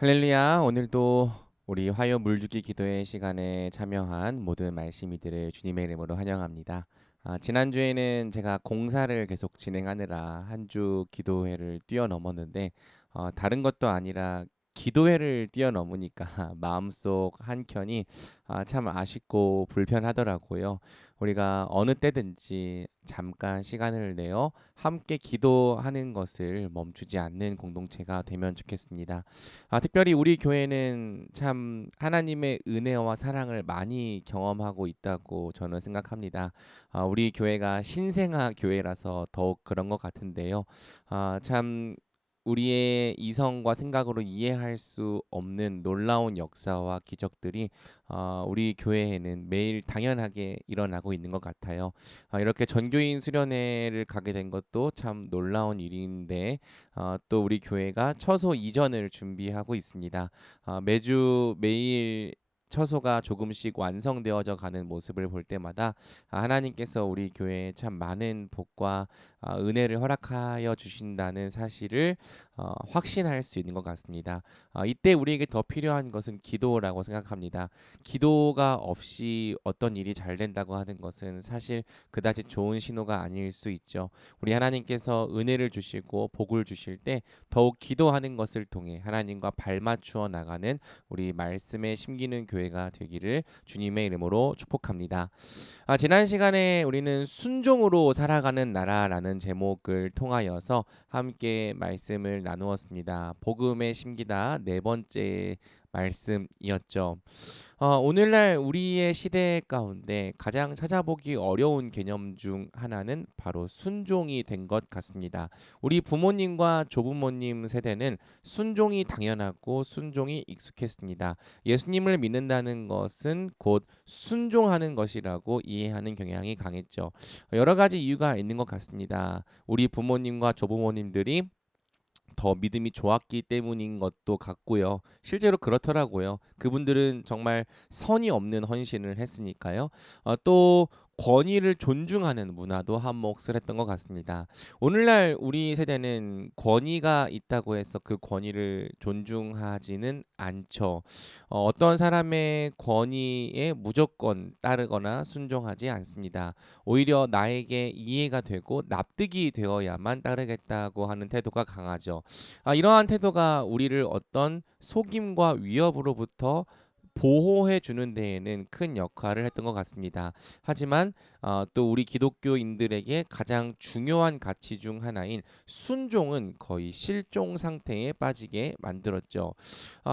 할렐루야. 오늘도 우리 화요 물주기 기도회 시간에 참여한 모든 말씀이들을 주님의 이름으로 환영합니다. 지난주에는 제가 공사를 계속 진행하느라 한 주 기도회를 뛰어넘었는데 다른 것도 아니라 기도회를 뛰어넘으니까 마음속 한켠이 참 아쉽고 불편하더라고요. 우리가 어느 때든지 잠깐 시간을 내어 함께 기도하는 것을 멈추지 않는 공동체가 되면 좋겠습니다. 특별히 우리 교회는 참 하나님의 은혜와 사랑을 많이 경험하고 있다고 저는 생각합니다. 우리 교회가 신생아 교회라서 더욱 그런 것 같은데요. 참 우리의 이성과 생각으로 이해할 수 없는 놀라운 역사와 기적들이 우리 교회에는 매일 당연하게 일어나고 있는 것 같아요. 이렇게 전교인 수련회를 가게 된 것도 참 놀라운 일인데 또 우리 교회가 처소 이전을 준비하고 있습니다. 매주 매일 처소가 조금씩 완성되어져 가는 모습을 볼 때마다 하나님께서 우리 교회에 참 많은 복과 은혜를 허락하여 주신다는 사실을 확신할 수 있는 것 같습니다. 이때 우리에게 더 필요한 것은 기도라고 생각합니다. 기도가 없이 어떤 일이 잘 된다고 하는 것은 사실 그다지 좋은 신호가 아닐 수 있죠. 우리 하나님께서 은혜를 주시고 복을 주실 때 더욱 기도하는 것을 통해 하나님과 발맞추어 나가는 우리 말씀에 심기는 교회가 되기를 주님의 이름으로 축복합니다. 지난 시간에 우리는 순종으로 살아가는 나라라는 제목을 통하여서 함께 말씀을 나누었습니다. 복음에 심기다 네 번째 말씀이었죠. 오늘날 우리의 시대 가운데 가장 찾아보기 어려운 개념 중 하나는 바로 순종이 된 것 같습니다. 우리 부모님과 조부모님 세대는 순종이 당연하고 순종이 익숙했습니다. 예수님을 믿는다는 것은 곧 순종하는 것이라고 이해하는 경향이 강했죠. 여러 가지 이유가 있는 것 같습니다. 우리 부모님과 조부모님들이 더 믿음이 좋았기 때문인 것도 같고요. 실제로 그렇더라고요. 그분들은 정말 선이 없는 헌신을 했으니까요. 또 권위를 존중하는 문화도 한 몫을 했던 것 같습니다. 오늘날 우리 세대는 권위가 있다고 해서 그 권위를 존중하지는 않죠. 어떤 사람의 권위에 무조건 따르거나 순종하지 않습니다. 오히려 나에게 이해가 되고 납득이 되어야만 따르겠다고 하는 태도가 강하죠. 이러한 태도가 우리를 어떤 속임과 위협으로부터 보호해 주는 데에는 큰 역할을 했던 것 같습니다. 하지만 또 우리 기독교인들에게 가장 중요한 가치 중 하나인 순종은 거의 실종 상태에 빠지게 만들었죠.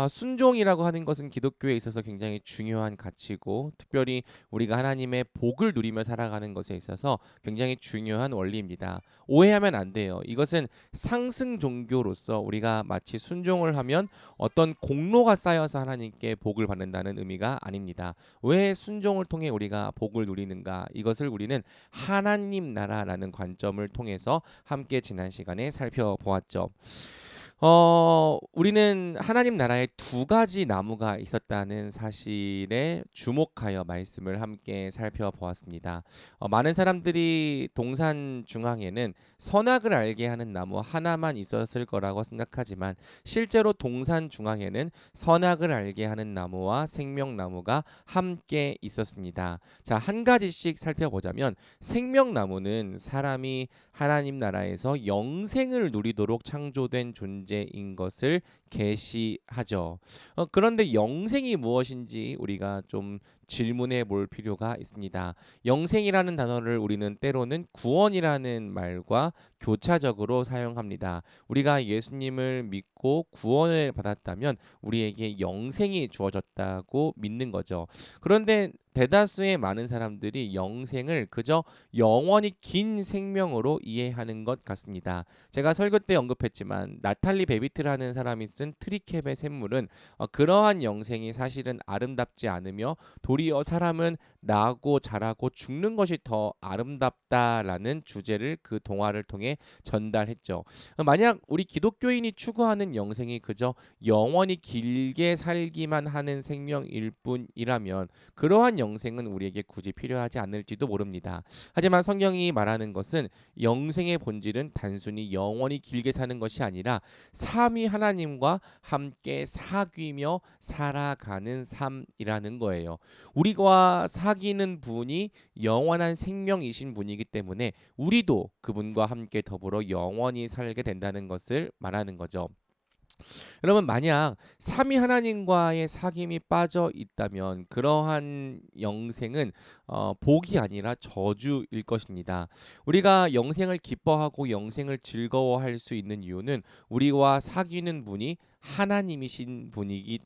순종이라고 하는 것은 기독교에 있어서 굉장히 중요한 가치고 특별히 우리가 하나님의 복을 누리며 살아가는 것에 있어서 굉장히 중요한 원리입니다. 오해하면 안 돼요. 이것은 상승 종교로서 우리가 마치 순종을 하면 어떤 공로가 쌓여서 하나님께 복을 받는다는 의미가 아닙니다. 왜 순종을 통해 우리가 복을 누리는가? 이것을 우리는 하나님 나라라는 관점을 통해서 함께 지난 시간에 살펴보았죠. 우리는 하나님 나라에 두 가지 나무가 있었다는 사실에 주목하여 말씀을 함께 살펴보았습니다. 많은 사람들이 동산 중앙에는 선악을 알게 하는 나무 하나만 있었을 거라고 생각하지만 실제로 동산 중앙에는 선악을 알게 하는 나무와 생명나무가 함께 있었습니다. 자, 한 가지씩 살펴보자면 생명나무는 사람이 하나님 나라에서 영생을 누리도록 창조된 존재인 것을 계시하죠. 그런데 영생이 무엇인지 우리가 좀 질문해 볼 필요가 있습니다. 영생이라는 단어를 우리는 때로는 구원이라는 말과 교차적으로 사용합니다. 우리가 예수님을 믿고 구원을 받았다면 우리에게 영생이 주어졌다고 믿는 거죠. 그런데 대다수의 많은 사람들이 영생을 그저 영원히 긴 생명으로 이해하는 것 같습니다. 제가 설교 때 언급했지만 나탈리 베비트라는 사람이 쓴 트리캡의 샘물은 그러한 영생이 사실은 아름답지 않으며 도리어 사람은 나고 자라고 죽는 것이 더 아름답다라는 주제를 그 동화를 통해 전달했죠. 만약 우리 기독교인이 추구하는 영생이 그저 영원히 길게 살기만 하는 생명일 뿐이라면 그러한 영생은 우리에게 굳이 필요하지 않을지도 모릅니다. 하지만 성경이 말하는 것은 영생의 본질은 단순히 영원히 길게 사는 것이 아니라 삼위 하나님과 함께 사귀며 살아가는 삶이라는 거예요. 우리와 사귀는 분이 영원한 생명이신 분이기 때문에 우리도 그분과 함께 더불어 영원히 살게 된다는 것을 말하는 거죠. 여러분 만약 삼위 하나님과의 사귐이 빠져 있다면 그러한 영생은 복이 아니라 저주일 것입니다. 우리가 영생을 기뻐하고 영생을 즐거워할 수 있는 이유는 우리와 사귀는 분이 하나님이시기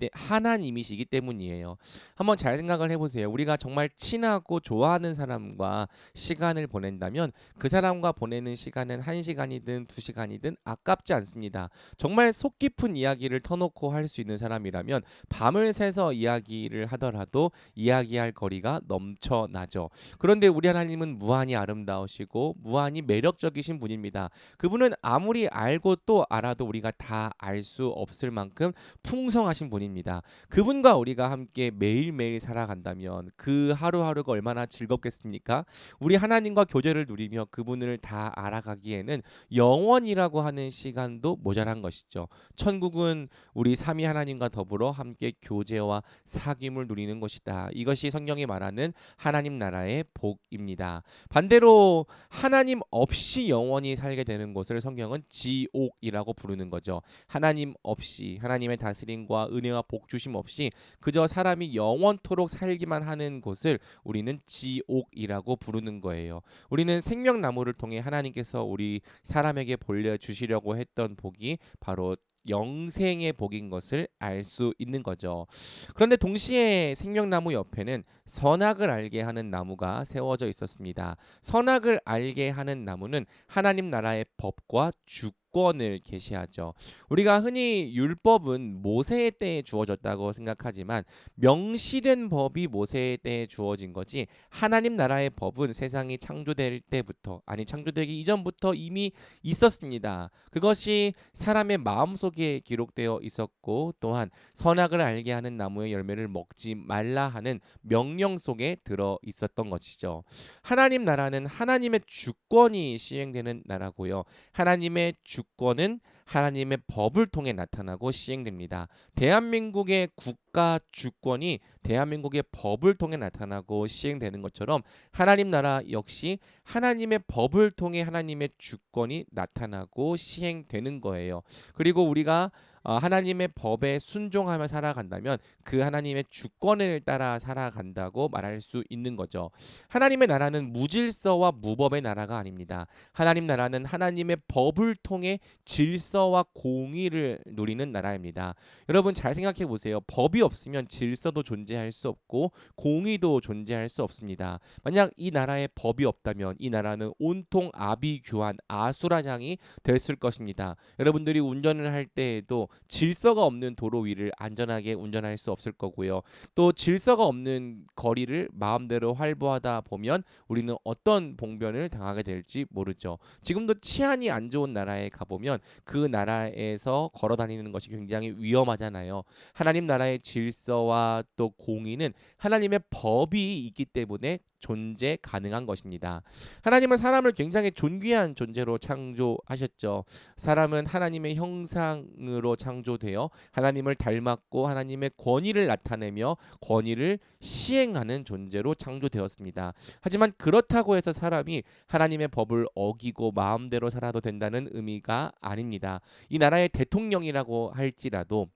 때문이에요. 한번 잘 생각을 해보세요. 우리가 정말 친하고 좋아하는 사람과 시간을 보낸다면 그 사람과 보내는 시간은 1시간이든 2시간이든 아깝지 않습니다. 정말 속 깊은 이야기를 터놓고 할 수 있는 사람이라면 밤을 새서 이야기를 하더라도 이야기할 거리가 넘쳐나죠. 그런데 우리 하나님은 무한히 아름다우시고 무한히 매력적이신 분입니다. 그분은 아무리 알고 또 알아도 우리가 다 알 수 없을 만큼 풍성하신 분입니다. 그분과 우리가 함께 매일매일 살아간다면 그 하루하루가 얼마나 즐겁겠습니까? 우리 하나님과 교제를 누리며 그분을 다 알아가기에는 영원이라고 하는 시간도 모자란 것이죠. 천국은 우리 삼위 하나님과 더불어 함께 교제와 사귐을 누리는 것이다. 이것이 성경이 말하는 하나님 나라의 복입니다. 반대로 하나님 없이 영원히 살게 되는 곳을 성경은 지옥이라고 부르는 거죠. 하나님 없이 하나님의 다스림과 은혜와 복 주심 없이 그저 사람이 영원토록 살기만 하는 곳을 우리는 지옥이라고 부르는 거예요. 우리는 생명나무를 통해 하나님께서 우리 사람에게 벌려 주시려고 했던 복이 바로 영생의 복인 것을 알 수 있는 거죠. 그런데 동시에 생명나무 옆에는 선악을 알게 하는 나무가 세워져 있었습니다. 선악을 알게 하는 나무는 하나님 나라의 법과 주권을 계시하죠. 우리가 흔히 율법은 모세의 때에 주어졌다고 생각하지만 명시된 법이 모세의 때에 주어진 거지 하나님 나라의 법은 세상이 창조될 때부터 아니 창조되기 이전부터 이미 있었습니다. 그것이 사람의 마음속에 기록되어 있었고 또한 선악을 알게 하는 나무의 열매를 먹지 말라 하는 명령 속에 들어 있었던 것이죠. 하나님 나라는 하나님의 주권이 시행되는 나라고요. 하나님의 주권은 하나님의 법을 통해 나타나고 시행됩니다. 대한민국의 국가 주권이 대한민국의 법을 통해 나타나고 시행되는 것처럼 하나님 나라 역시 하나님의 법을 통해 하나님의 주권이 나타나고 시행되는 거예요. 그리고 우리가 하나님의 법에 순종하며 살아간다면 그 하나님의 주권을 따라 살아간다고 말할 수 있는 거죠. 하나님의 나라는 무질서와 무법의 나라가 아닙니다. 하나님 나라는 하나님의 법을 통해 질서와 공의를 누리는 나라입니다. 여러분 잘 생각해 보세요. 법이 없으면 질서도 존재할 수 없고 공의도 존재할 수 없습니다. 만약 이 나라에 법이 없다면 이 나라는 온통 아비규환 아수라장이 됐을 것입니다. 여러분들이 운전을 할 때에도 질서가 없는 도로 위를 안전하게 운전할 수 없을 거고요. 또 질서가 없는 거리를 마음대로 활보하다 보면 우리는 어떤 봉변을 당하게 될지 모르죠. 지금도 치안이 안 좋은 나라에 가보면 그 나라에서 걸어 다니는 것이 굉장히 위험하잖아요. 하나님 나라의 질서와 또 공의는 하나님의 법이 있기 때문에 존재 가능한 것입니다. 하나님은 사람을 굉장히 존귀한 존재로 창조하셨죠. 사람은 하나님의 형상으로 창조되어 하나님을 닮았고 하나님의 권위를 나타내며 권위를 시행하는 존재로 창조되었습니다. 하지만 그렇다고 해서 사람이 하나님의 법을 어기고 마음대로 살아도 된다는 의미가 아닙니다. 이 나라의 대통령이라고 할지라도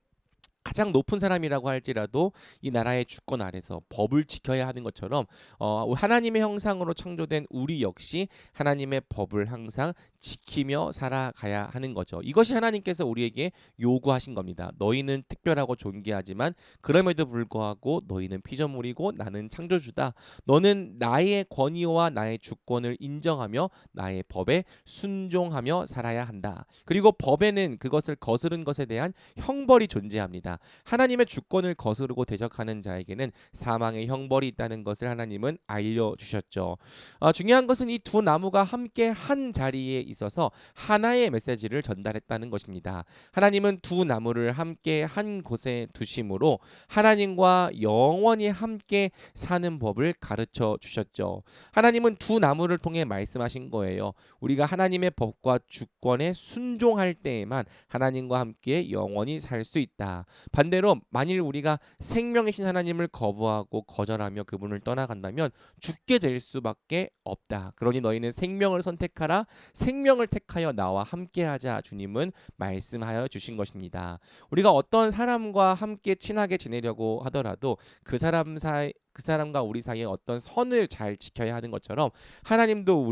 가장 높은 사람이라고 할지라도 이 나라의 주권 아래서 법을 지켜야 하는 것처럼 하나님의 형상으로 창조된 우리 역시 하나님의 법을 항상 지키며 살아가야 하는 거죠. 이것이 하나님께서 우리에게 요구하신 겁니다. 너희는 특별하고 존귀하지만 그럼에도 불구하고 너희는 피조물이고 나는 창조주다. 너는 나의 권위와 나의 주권을 인정하며 나의 법에 순종하며 살아야 한다. 그리고 법에는 그것을 거스른 것에 대한 형벌이 존재합니다. 것입니다. 하나님의 주권을 거스르고 대적하는 자에게는 사망의 형벌이 있다는 것을 하나님은 알려주셨죠. 중요한 것은 이 두 나무가 함께 한 자리에 있어서 하나의 메시지를 전달했다는 것입니다. 하나님은 두 나무를 함께 한 곳에 두심으로 하나님과 영원히 함께 사는 법을 가르쳐 주셨죠. 하나님은 두 나무를 통해 말씀하신 거예요. 우리가 하나님의 법과 주권에 순종할 때에만 하나님과 함께 영원히 살 수 있다. 반대로 만일 우리가 생명이신 하나님을 거부하고 거절하며 그분을 떠나간다면 죽게 될 수밖에 없다. 그러니 너희는 생명을 선택하라. 생명을 택하여 나와 함께하자. 주님은 말씀하여 주신 것입니다. 우리가 어떤 사람과 함께 친하게 지내려고 하더라도 그 사람과 우리 사이에 어떤 선을 잘 지켜야 하는 것처럼 하나님도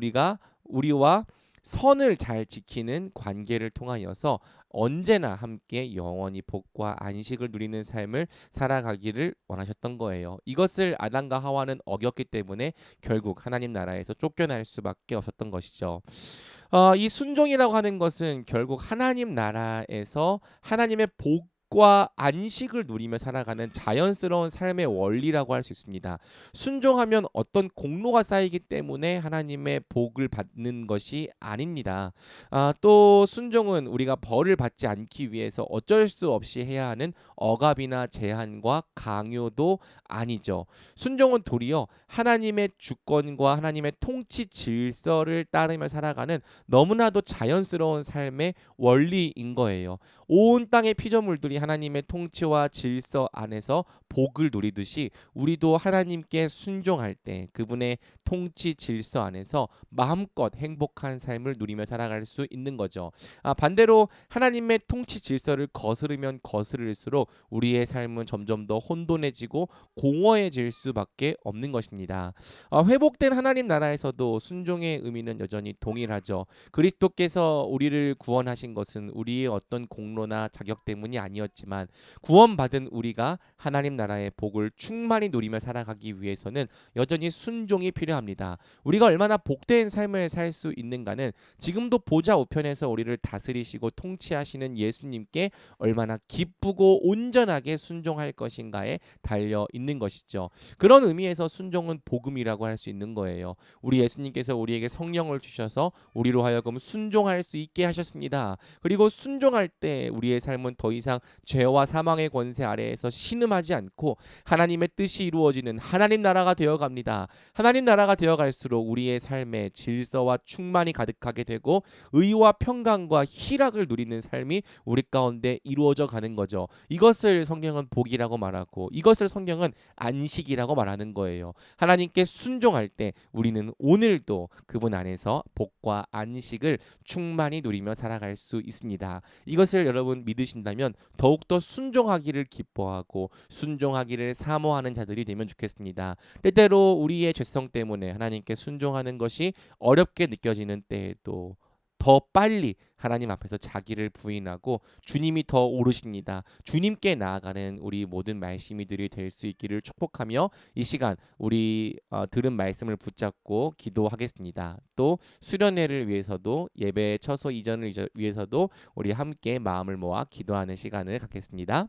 우리와 선을 잘 지키는 관계를 통하여서 언제나 함께 영원히 복과 안식을 누리는 삶을 살아가기를 원하셨던 거예요. 이것을 아담과 하와는 어겼기 때문에 결국 하나님 나라에서 쫓겨날 수밖에 없었던 것이죠. 이 순종이라고 하는 것은 결국 하나님 나라에서 하나님의 복과 안식을 누리며 살아가는 자연스러운 삶의 원리라고 할 수 있습니다. 순종하면 어떤 공로가 쌓이기 때문에 하나님의 복을 받는 것이 아닙니다. 또 순종은 우리가 벌을 받지 않기 위해서 어쩔 수 없이 해야 하는 억압이나 제한과 강요도 아니죠. 순종은 도리어 하나님의 주권과 하나님의 통치 질서를 따르며 살아가는 너무나도 자연스러운 삶의 원리인 거예요. 온 땅의 피조물들이 하나님의 통치와 질서 안에서 복을 누리듯이 우리도 하나님께 순종할 때 그분의 통치 질서 안에서 마음껏 행복한 삶을 누리며 살아갈 수 있는 거죠. 반대로 하나님의 통치 질서를 거스르면 거스를수록 우리의 삶은 점점 더 혼돈해지고 공허해질 수밖에 없는 것입니다. 회복된 하나님 나라에서도 순종의 의미는 여전히 동일하죠. 그리스도께서 우리를 구원하신 것은 우리의 어떤 공로나 자격 때문이 아니었지만 구원받은 우리가 하나님 나라의 복을 충만히 누리며 살아가기 위해서는 여전히 순종이 필요합니다. 우리가 얼마나 복된 삶을 살 수 있는가는 지금도 보좌 우편에서 우리를 다스리시고 통치하시는 예수님께 얼마나 기쁘고 온전하게 순종할 것인가에 달려 있는 것이죠. 그런 의미에서 순종은 복음이라고 할 수 있는 거예요. 우리 예수님께서 우리에게 성령을 주셔서 우리로 하여금 순종할 수 있게 하셨습니다. 그리고 순종할 때 우리의 삶은 더 이상 죄와 사망의 권세 아래에서 신음하지 않고 하나님의 뜻이 이루어지는 하나님 나라가 되어갑니다. 하나님 나라가 되어갈수록 우리의 삶에 질서와 충만이 가득하게 되고 의와 평강과 희락을 누리는 삶이 우리 가운데 이루어져 가는 거죠. 이것을 성경은 복이라고 말하고 이것을 성경은 안식이라고 말하는 거예요. 하나님께 순종할 때 우리는 오늘도 그분 안에서 복과 안식을 충만히 누리며 살아갈 수 있습니다. 이것을 여러분 믿으신다면 더욱더 순종하기를 기뻐하고 순종하기를 사모하는 자들이 되면 좋겠습니다. 때때로 우리의 죄성 때문에 하나님께 순종하는 것이 어렵게 느껴지는 때에도 더 빨리 하나님 앞에서 자기를 부인하고 주님이 더 오르십니다. 주님께 나아가는 우리 모든 말씀이들이 될 수 있기를 축복하며 이 시간 우리 들은 말씀을 붙잡고 기도하겠습니다. 또 수련회를 위해서도 예배 처소 이전을 위해서도 우리 함께 마음을 모아 기도하는 시간을 갖겠습니다.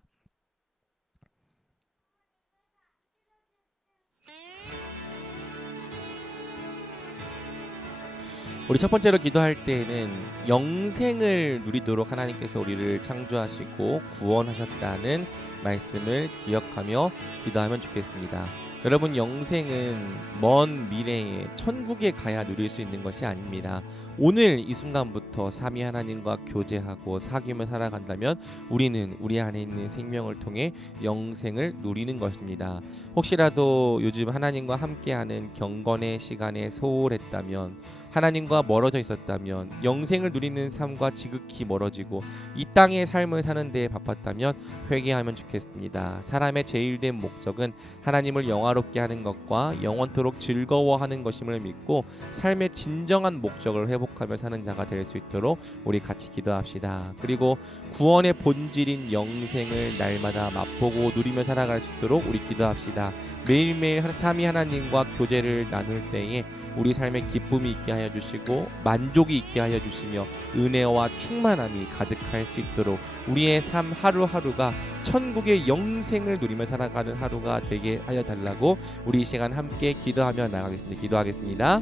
우리 첫 번째로 기도할 때에는 영생을 누리도록 하나님께서 우리를 창조하시고 구원하셨다는 말씀을 기억하며 기도하면 좋겠습니다. 여러분, 영생은 먼 미래에 천국에 가야 누릴 수 있는 것이 아닙니다. 오늘 이 순간부터 삼위 하나님과 교제하고 사귀며 살아간다면 우리는 우리 안에 있는 생명을 통해 영생을 누리는 것입니다. 혹시라도 요즘 하나님과 함께하는 경건의 시간에 소홀했다면, 하나님과 멀어져 있었다면, 영생을 누리는 삶과 지극히 멀어지고 이 땅의 삶을 사는 데에 바빴다면 회개하면 좋겠습니다. 사람의 제일된 목적은 하나님을 영화롭게 하는 것과 영원토록 즐거워하는 것임을 믿고 삶의 진정한 목적을 회복하며 사는 자가 될 수 있도록 우리 같이 기도합시다. 그리고 구원의 본질인 영생을 날마다 맛보고 누리며 살아갈 수 있도록 우리 기도합시다. 매일매일 삼위 하나님과 교제를 나눌 때에 우리 삶에 기쁨이 있게 하여 하여 주시고 만족이 있게 하여 주시며 은혜와 충만함이 가득할 수 있도록 우리의 삶 하루하루가 천국의 영생을 누리며 살아가는 하루가 되게 하여 달라고 우리 이 시간 함께 기도하며 나가겠습니다. 기도하겠습니다.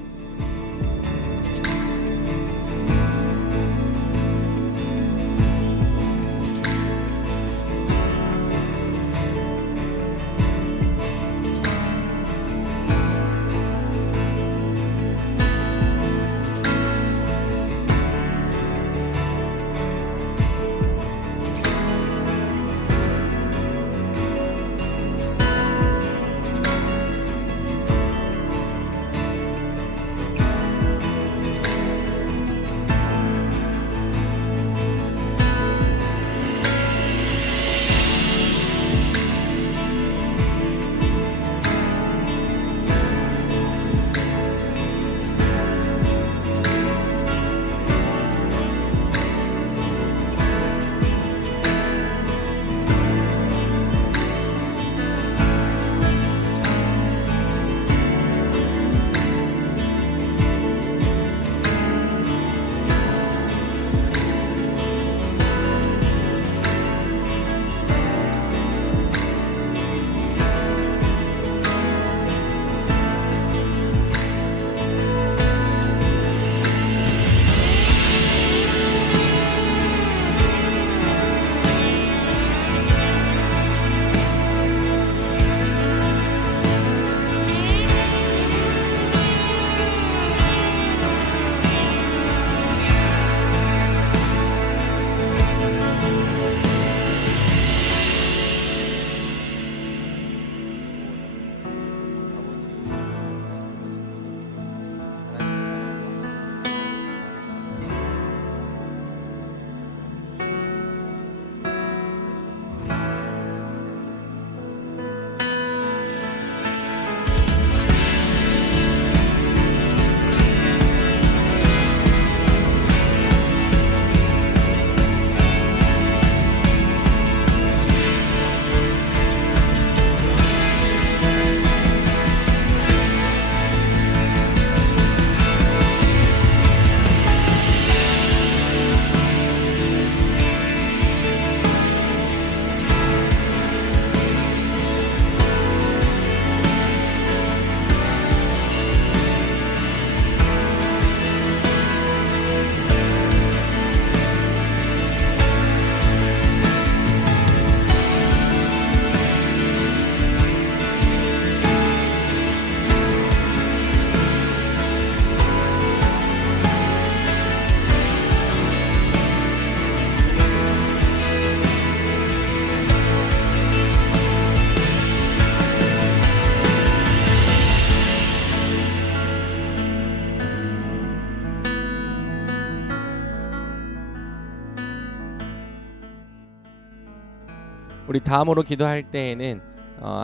우리 다음으로 기도할 때에는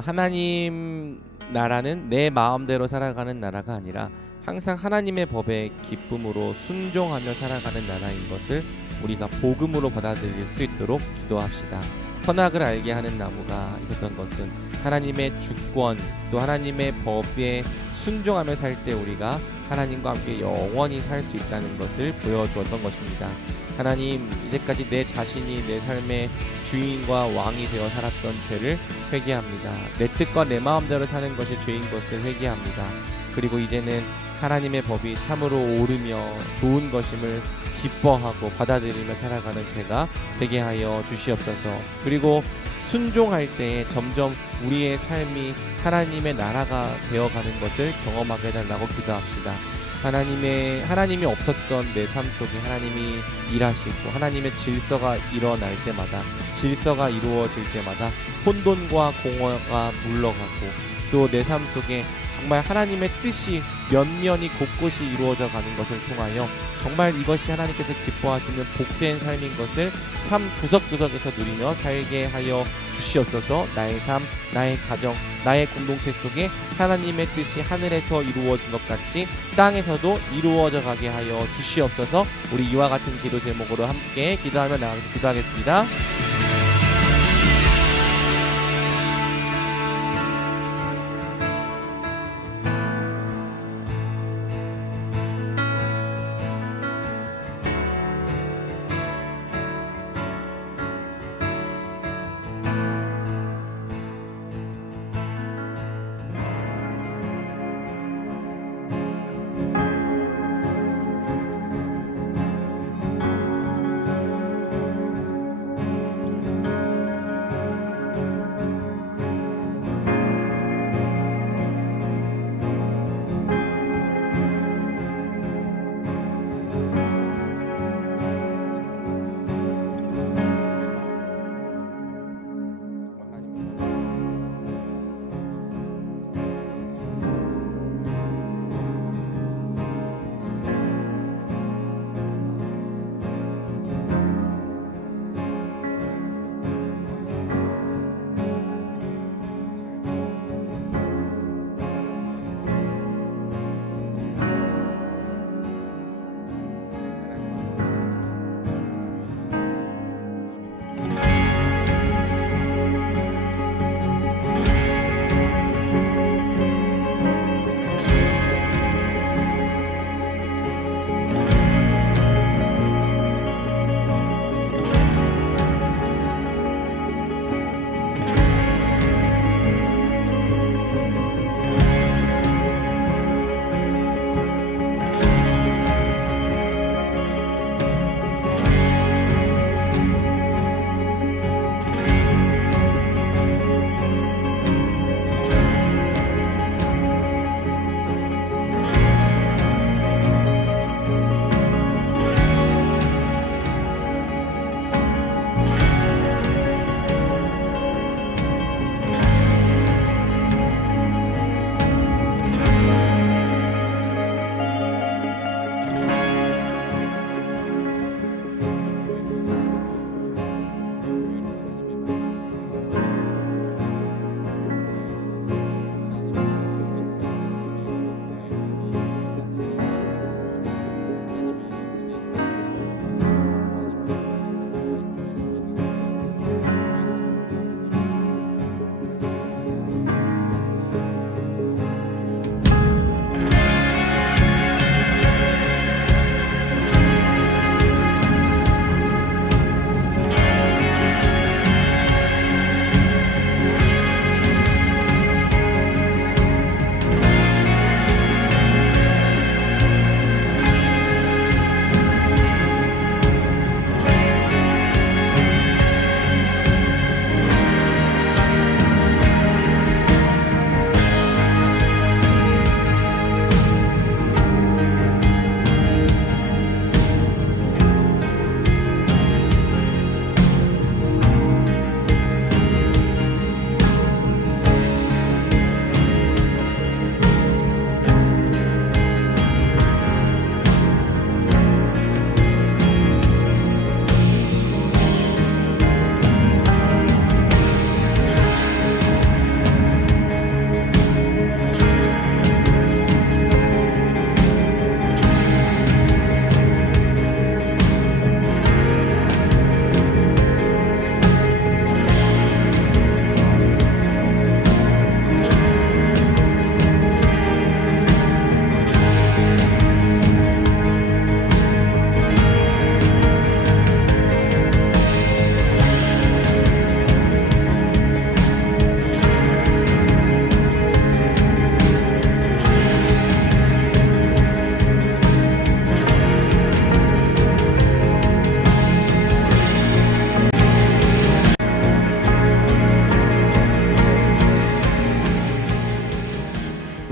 하나님 나라는 내 마음대로 살아가는 나라가 아니라 항상 하나님의 법에 기쁨으로 순종하며 살아가는 나라인 것을 우리가 복음으로 받아들일 수 있도록 기도합시다. 선악을 알게 하는 나무가 있었던 것은 하나님의 주권 또 하나님의 법에 순종하며 살 때 우리가 하나님과 함께 영원히 살 수 있다는 것을 보여주었던 것입니다. 하나님, 이제까지 내 자신이 내 삶의 주인과 왕이 되어 살았던 죄를 회개합니다. 내 뜻과 내 마음대로 사는 것이 죄인 것을 회개합니다. 그리고 이제는 하나님의 법이 참으로 옳으며 좋은 것임을 기뻐하고 받아들이며 살아가는 제가 되게 하여 주시옵소서. 그리고 순종할 때에 점점 우리의 삶이 하나님의 나라가 되어가는 것을 경험하게 해달라고 기도합시다. 하나님이 없었던 내 삶 속에 하나님이 일하시고 하나님의 질서가 일어날 때마다, 질서가 이루어질 때마다 혼돈과 공허가 물러가고 또 내 삶 속에 정말 하나님의 뜻이 면면이 곳곳이 이루어져 가는 것을 통하여 정말 이것이 하나님께서 기뻐하시는 복된 삶인 것을 삶 구석구석에서 누리며 살게 하여 주시옵소서. 나의 삶, 나의 가정, 나의 공동체 속에 하나님의 뜻이 하늘에서 이루어진 것 같이 땅에서도 이루어져 가게 하여 주시옵소서. 우리 이와 같은 기도 제목으로 함께 기도하며 나가서 기도하겠습니다.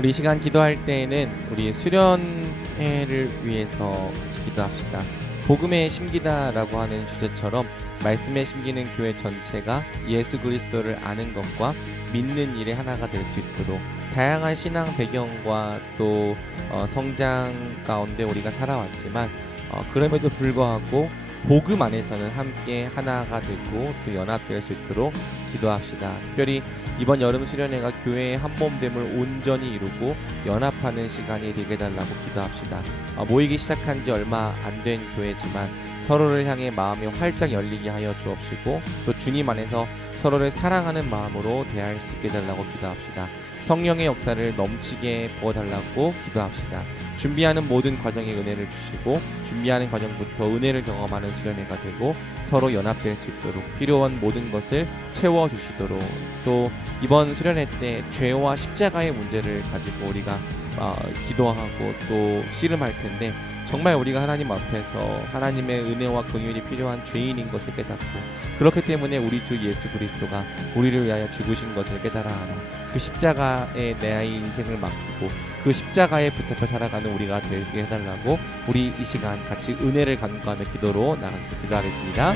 우리 시간 기도할 때에는 우리 수련회를 위해서 같이 기도합시다. 복음에 심기다라고 하는 주제처럼 말씀에 심기는 교회 전체가 예수 그리스도를 아는 것과 믿는 일의 하나가 될 수 있도록 다양한 신앙 배경과 또 성장 가운데 우리가 살아왔지만 그럼에도 불구하고 복음 안에서는 함께 하나가 되고 또 연합될 수 있도록 기도합시다. 특별히 이번 여름 수련회가 교회의 한몸됨을 온전히 이루고 연합하는 시간이 되게 달라고 기도합시다. 모이기 시작한 지 얼마 안 된 교회지만 서로를 향해 마음이 활짝 열리게 하여 주옵시고 또 주님 안에서 서로를 사랑하는 마음으로 대할 수 있게 달라고 기도합시다. 성령의 역사를 넘치게 부어달라고 기도합시다. 준비하는 모든 과정에 은혜를 주시고 준비하는 과정부터 은혜를 경험하는 수련회가 되고 서로 연합될 수 있도록 필요한 모든 것을 채워주시도록 또 이번 수련회 때 죄와 십자가의 문제를 가지고 우리가 기도하고 또 씨름할 텐데 정말 우리가 하나님 앞에서 하나님의 은혜와 긍휼이 필요한 죄인인 것을 깨닫고 그렇기 때문에 우리 주 예수 그리스도가 우리를 위하여 죽으신 것을 깨달아 하나 그 십자가에 내 인생을 맡기고 그 십자가에 붙잡혀 살아가는 우리가 되게 해달라고 우리 이 시간 같이 은혜를 간구하며 기도로 나가서 기도하겠습니다.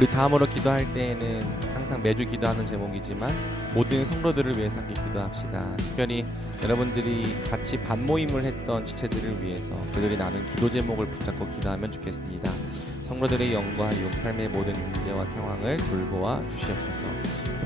우리 다음으로 기도할 때에는 항상 매주 기도하는 제목이지만 모든 성도들을 위해서 함께 기도합시다. 특별히 여러분들이 같이 반 모임을 했던 지체들을 위해서 그들이 나눈 기도 제목을 붙잡고 기도하면 좋겠습니다. 성도들의 영과 육 삶의 모든 문제와 상황을 돌보아 주시옵소서.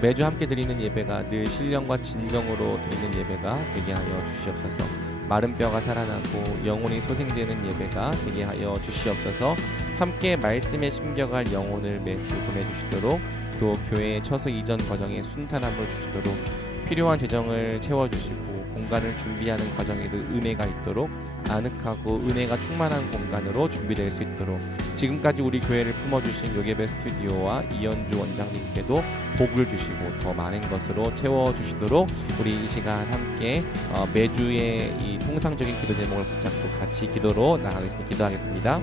매주 함께 드리는 예배가 늘 신령과 진정으로 드리는 예배가 되게 하여 주시옵소서. 마른 뼈가 살아나고 영혼이 소생되는 예배가 되게 하여 주시옵소서. 함께 말씀에 심겨갈 영혼을 매주 보내주시도록, 또 교회의 처소 이전 과정에 순탄함을 주시도록, 필요한 재정을 채워주시고 공간을 준비하는 과정에도 은혜가 있도록, 아늑하고 은혜가 충만한 공간으로 준비될 수 있도록, 지금까지 우리 교회를 품어주신 요괴배 스튜디오와 이현주 원장님께도 복을 주시고 더 많은 것으로 채워주시도록 우리 이 시간 함께 매주의 이 통상적인 기도 제목을 붙잡고 같이 기도로 나가겠습니다. 기도하겠습니다.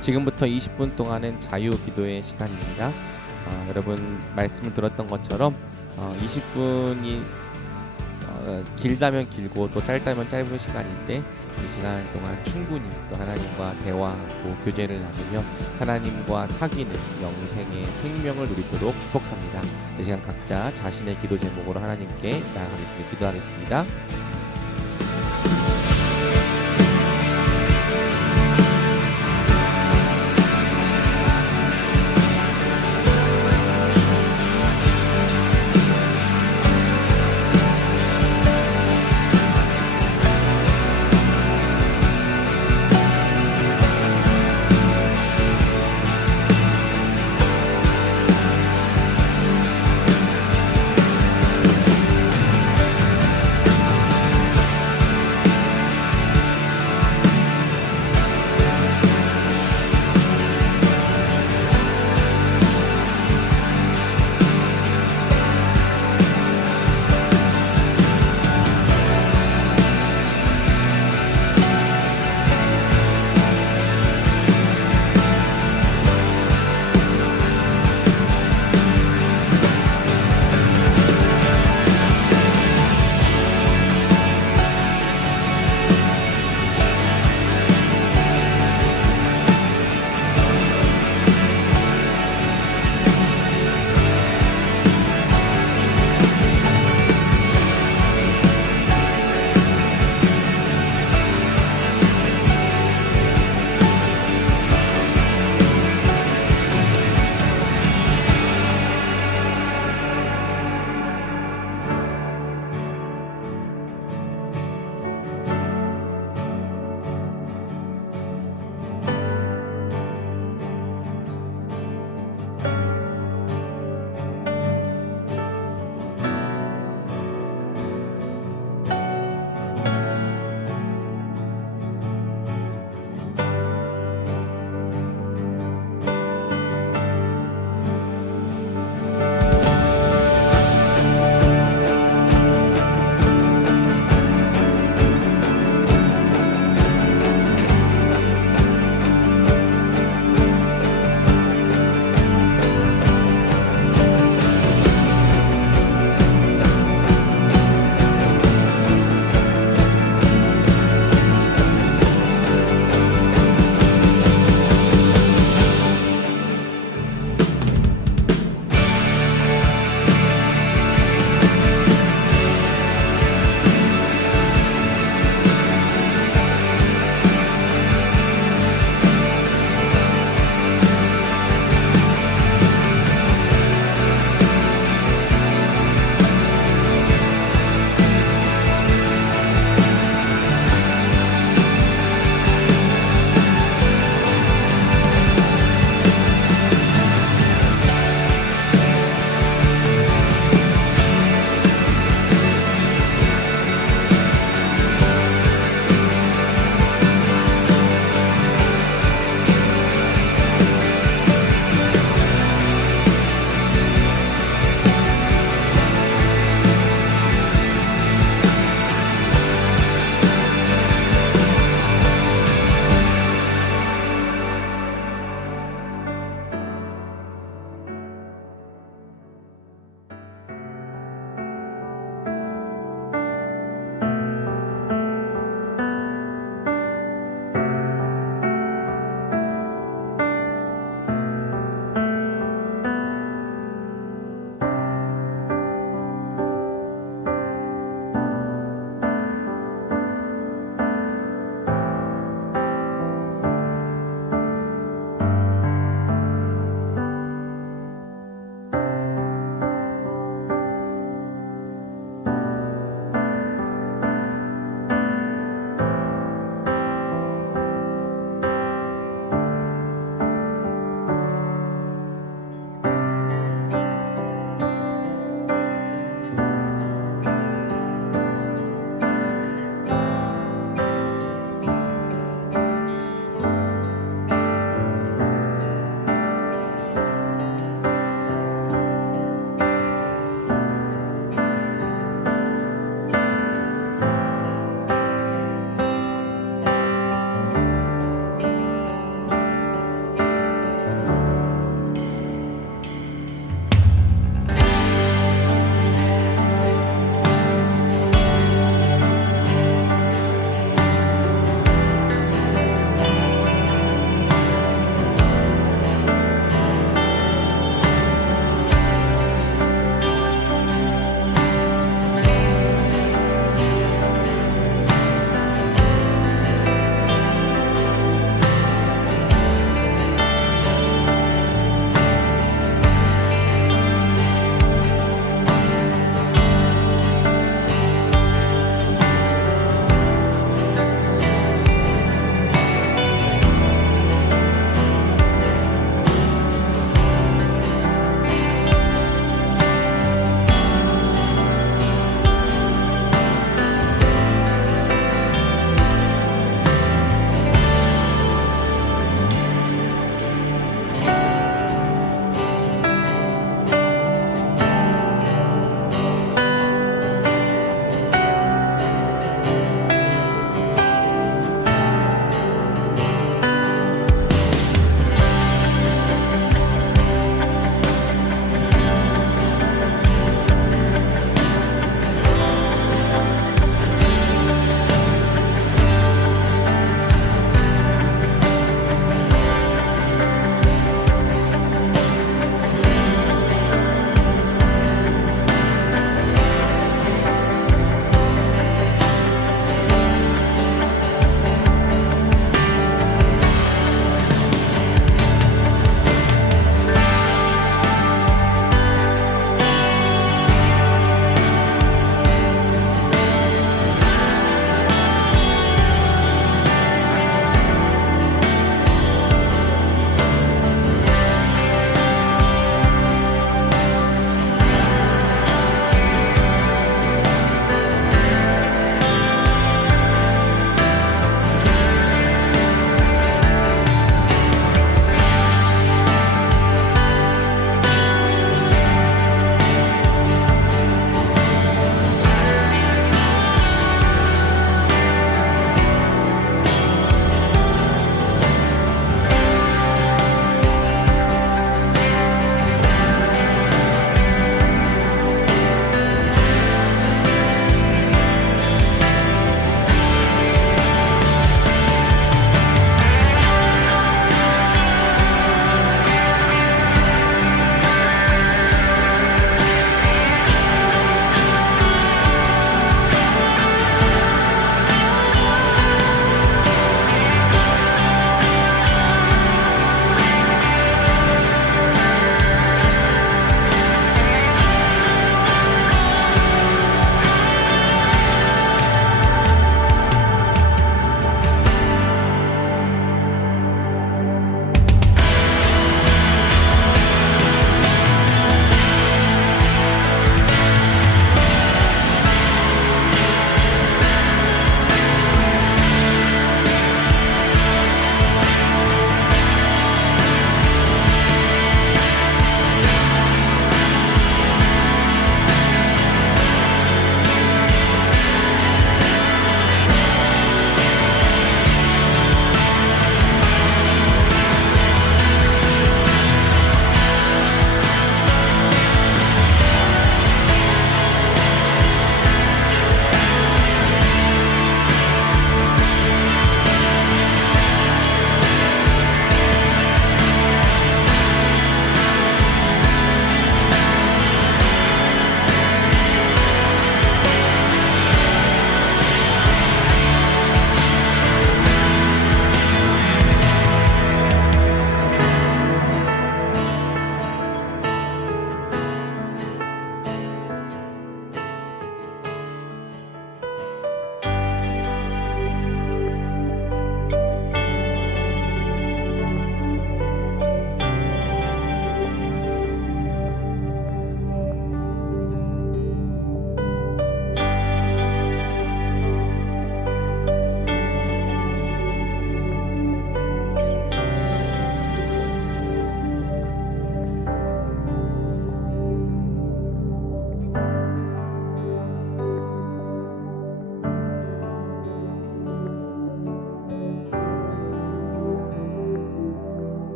지금부터 20분 동안은 자유 기도의 시간입니다. 여러분 말씀을 들었던 것처럼 20분이 길다면 길고 또 짧다면 짧은 시간인데 이 시간 동안 충분히 또 하나님과 대화하고 교제를 나누며 하나님과 사귀는 영생의 생명을 누리도록 축복합니다. 이 시간 각자 자신의 기도 제목으로 하나님께 나아가겠습니다. 기도하겠습니다.